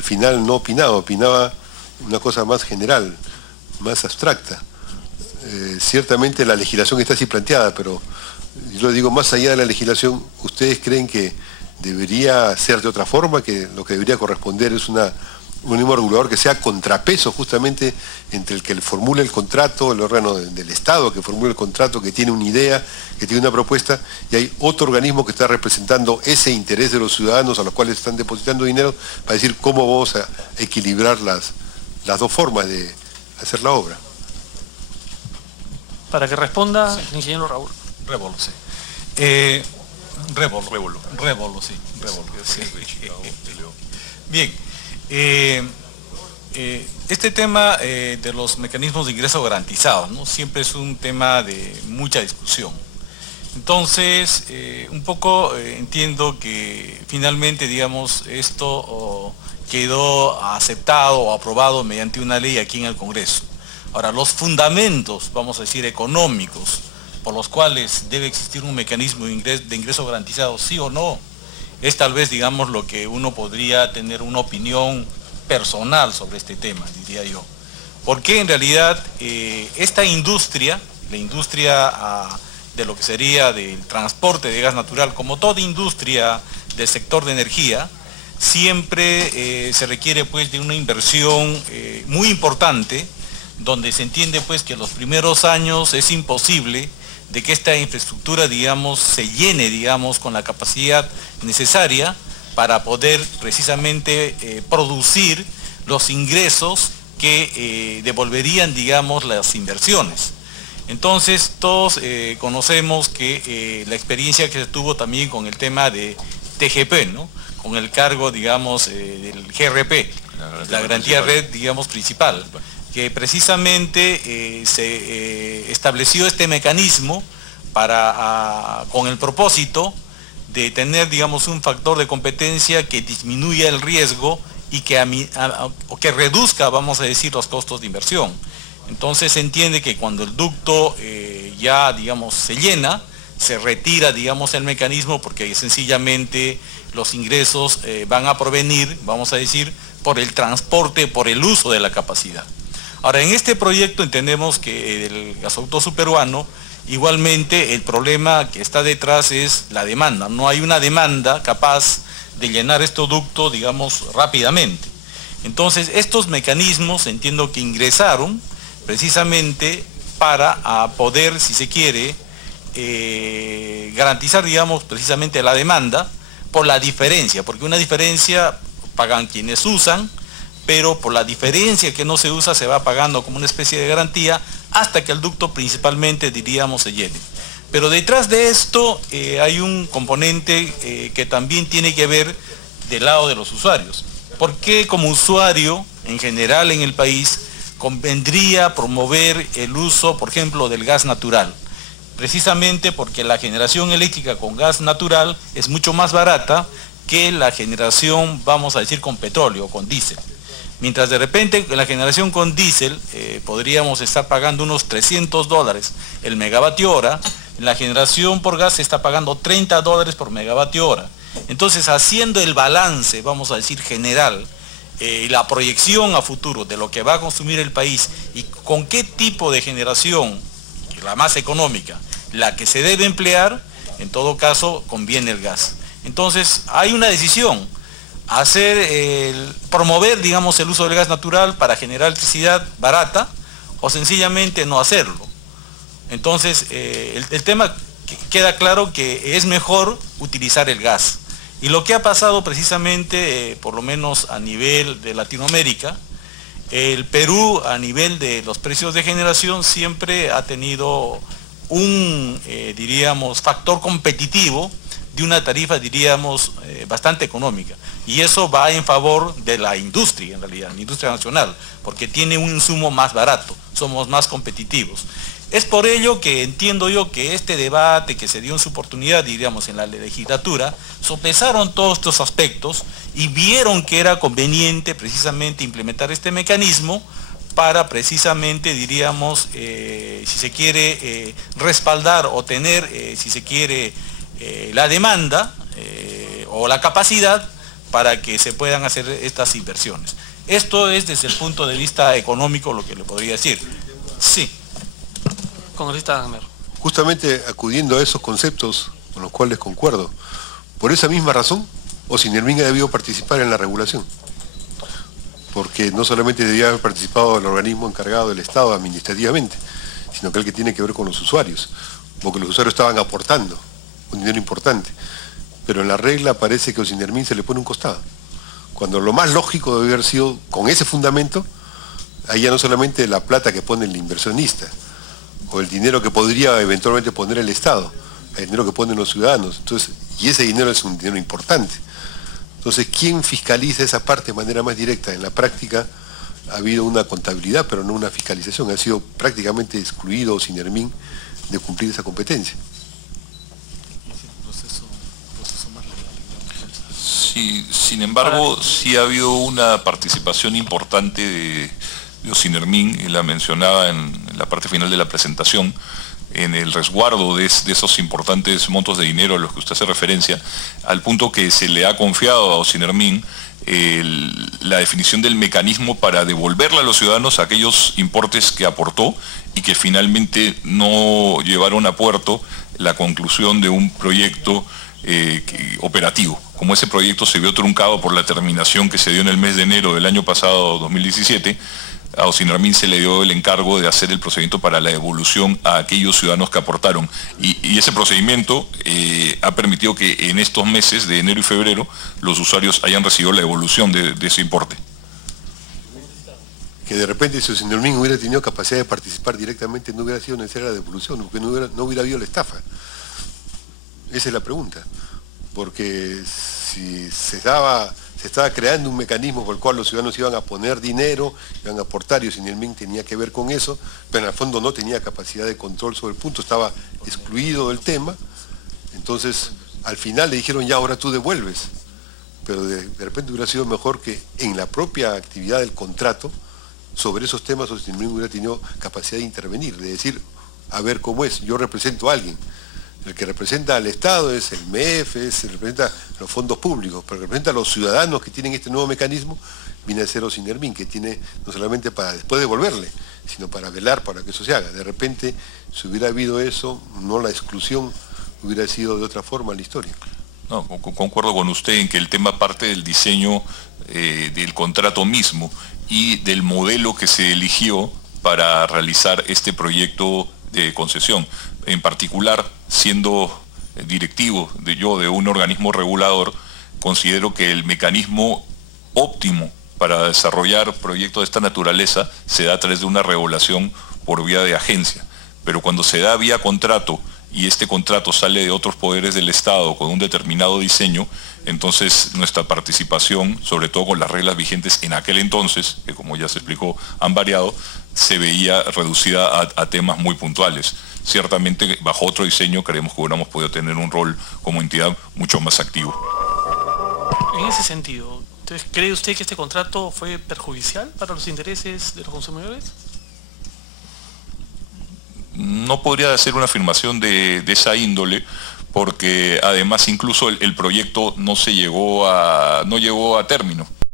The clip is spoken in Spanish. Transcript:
al final no opinaba, opinaba una cosa más general, más abstracta. Ciertamente la legislación está así planteada, pero yo lo digo, más allá de la legislación, ¿ustedes creen que debería ser de otra forma, que lo que debería corresponder es un órgano regulador que sea contrapeso justamente entre el que formule el contrato, el órgano del Estado que formule el contrato, que tiene una idea, que tiene una propuesta, y hay otro organismo que está representando ese interés de los ciudadanos a los cuales están depositando dinero, para decir cómo vamos a equilibrar las dos formas de hacer la obra? Para que responda el ingeniero Raúl. Révolo, sí. Révolo, sí. Bien. Este tema de los mecanismos de ingreso garantizados, ¿no? Siempre es un tema de mucha discusión. Entonces, un poco entiendo que finalmente, digamos, esto quedó aceptado o aprobado mediante una ley aquí en el Congreso. Ahora, los fundamentos, vamos a decir, económicos, por los cuales debe existir un mecanismo de ingreso garantizado, sí o no, es tal vez, digamos, lo que uno podría tener una opinión personal sobre este tema, diría yo. Porque en realidad esta industria, la industria de lo que sería del transporte de gas natural, como toda industria del sector de energía, siempre se requiere pues de una inversión muy importante, donde se entiende pues que los primeros años es imposible de que esta infraestructura, digamos, se llene, digamos, con la capacidad necesaria para poder precisamente producir los ingresos que devolverían, digamos, las inversiones. Entonces, todos conocemos que la experiencia que se tuvo también con el tema de TGP, ¿no? Con el cargo, digamos, del GRP, la garantía red, digamos, principal, que precisamente se estableció este mecanismo con el propósito de tener, digamos, un factor de competencia que disminuya el riesgo y que reduzca, vamos a decir, los costos de inversión. Entonces se entiende que cuando el ducto ya, digamos, se llena, se retira, digamos, el mecanismo, porque sencillamente los ingresos van a provenir, vamos a decir, por el transporte, por el uso de la capacidad. Ahora, en este proyecto entendemos que el gasoducto subperuano, igualmente el problema que está detrás es la demanda. No hay una demanda capaz de llenar este ducto, digamos, rápidamente. Entonces, estos mecanismos entiendo que ingresaron precisamente para poder, si se quiere, garantizar, digamos, precisamente la demanda por la diferencia, porque una diferencia pagan quienes usan, pero por la diferencia que no se usa se va pagando como una especie de garantía hasta que el ducto principalmente, diríamos, se llene. Pero detrás de esto hay un componente que también tiene que ver del lado de los usuarios. ¿Por qué como usuario, en general en el país, convendría promover el uso, por ejemplo, del gas natural? Precisamente porque la generación eléctrica con gas natural es mucho más barata que la generación, vamos a decir, con petróleo o con diésel. Mientras de repente en la generación con diésel podríamos estar pagando unos $300 el megavatio hora, en la generación por gas se está pagando $30 por megavatio hora. Entonces, haciendo el balance, vamos a decir, general, la proyección a futuro de lo que va a consumir el país y con qué tipo de generación, la más económica, la que se debe emplear, en todo caso conviene el gas. Entonces, hay una decisión. Promover, digamos, el uso del gas natural para generar electricidad barata o sencillamente no hacerlo. Entonces, el tema queda claro que es mejor utilizar el gas. Y lo que ha pasado precisamente, por lo menos a nivel de Latinoamérica, el Perú a nivel de los precios de generación siempre ha tenido un, diríamos, factor competitivo de una tarifa, diríamos, bastante económica. Y eso va en favor de la industria, en realidad, la industria nacional, porque tiene un insumo más barato, somos más competitivos. Es por ello que entiendo yo que este debate que se dio en su oportunidad, diríamos, en la legislatura, sopesaron todos estos aspectos y vieron que era conveniente precisamente implementar este mecanismo para precisamente, diríamos, si se quiere, respaldar o tener, si se quiere, la demanda o la capacidad para que se puedan hacer estas inversiones. Esto es desde el punto de vista económico lo que le podría decir. Sí. Congresista Gamer. Justamente acudiendo a esos conceptos con los cuales concuerdo, por esa misma razón, Ocinermin ha debido participar en la regulación, porque no solamente debía haber participado el organismo encargado del Estado administrativamente, sino que el que tiene que ver con los usuarios, porque los usuarios estaban aportando un dinero importante, pero en la regla parece que a Ocinermin se le pone un costado, cuando lo más lógico debe haber sido, con ese fundamento, ahí ya no solamente la plata que pone el inversionista, o el dinero que podría eventualmente poner el Estado, el dinero que ponen los ciudadanos, entonces, y ese dinero es un dinero importante. Entonces, ¿quién fiscaliza esa parte de manera más directa? En la práctica ha habido una contabilidad, pero no una fiscalización. Ha sido prácticamente excluido Ocinermin de cumplir esa competencia. Sí, sin embargo, sí ha habido una participación importante de Ocinermin, y la mencionaba en la parte final de la presentación, en el resguardo de esos importantes montos de dinero a los que usted hace referencia, al punto que se le ha confiado a Ocinermin la definición del mecanismo para devolverle a los ciudadanos aquellos importes que aportó y que finalmente no llevaron a puerto la conclusión de un proyecto operativo. Como ese proyecto se vio truncado por la terminación que se dio en el mes de enero del año pasado, 2017, a Ocinermin se le dio el encargo de hacer el procedimiento para la devolución a aquellos ciudadanos que aportaron. Y ese procedimiento ha permitido que en estos meses de enero y febrero los usuarios hayan recibido la devolución de ese importe. Que de repente si Ocinermin hubiera tenido capacidad de participar directamente no hubiera sido necesaria la devolución, porque no hubiera habido la estafa. Esa es la pregunta. Porque si se estaba creando un mecanismo por el cual los ciudadanos iban a poner dinero, iban a aportar, y Ocinermin tenía que ver con eso, pero en el fondo no tenía capacidad de control sobre el punto, estaba excluido del tema. Entonces, al final le dijeron, ya, ahora tú devuelves. Pero de repente hubiera sido mejor que en la propia actividad del contrato, sobre esos temas, Ocinermin hubiera tenido capacidad de intervenir, de decir, a ver cómo es, yo represento a alguien. El que representa al Estado es el MEF, representa los fondos públicos, pero representa a los ciudadanos que tienen este nuevo mecanismo, viene a ser Ocinermin, que tiene no solamente para después devolverle, sino para velar para que eso se haga. De repente, si hubiera habido eso, no la exclusión, hubiera sido de otra forma la historia. No, concuerdo con usted en que el tema parte del diseño del contrato mismo y del modelo que se eligió para realizar este proyecto de concesión. En particular, siendo directivo de un organismo regulador, considero que el mecanismo óptimo para desarrollar proyectos de esta naturaleza se da a través de una regulación por vía de agencia. Pero cuando se da vía contrato y este contrato sale de otros poderes del Estado con un determinado diseño, entonces nuestra participación, sobre todo con las reglas vigentes en aquel entonces, que como ya se explicó han variado, se veía reducida a temas muy puntuales. Ciertamente bajo otro diseño creemos que hubiéramos podido tener un rol como entidad mucho más activo. En ese sentido, entonces, ¿cree usted que este contrato fue perjudicial para los intereses de los consumidores? No podría hacer una afirmación de esa índole, porque además incluso el proyecto no llegó a término.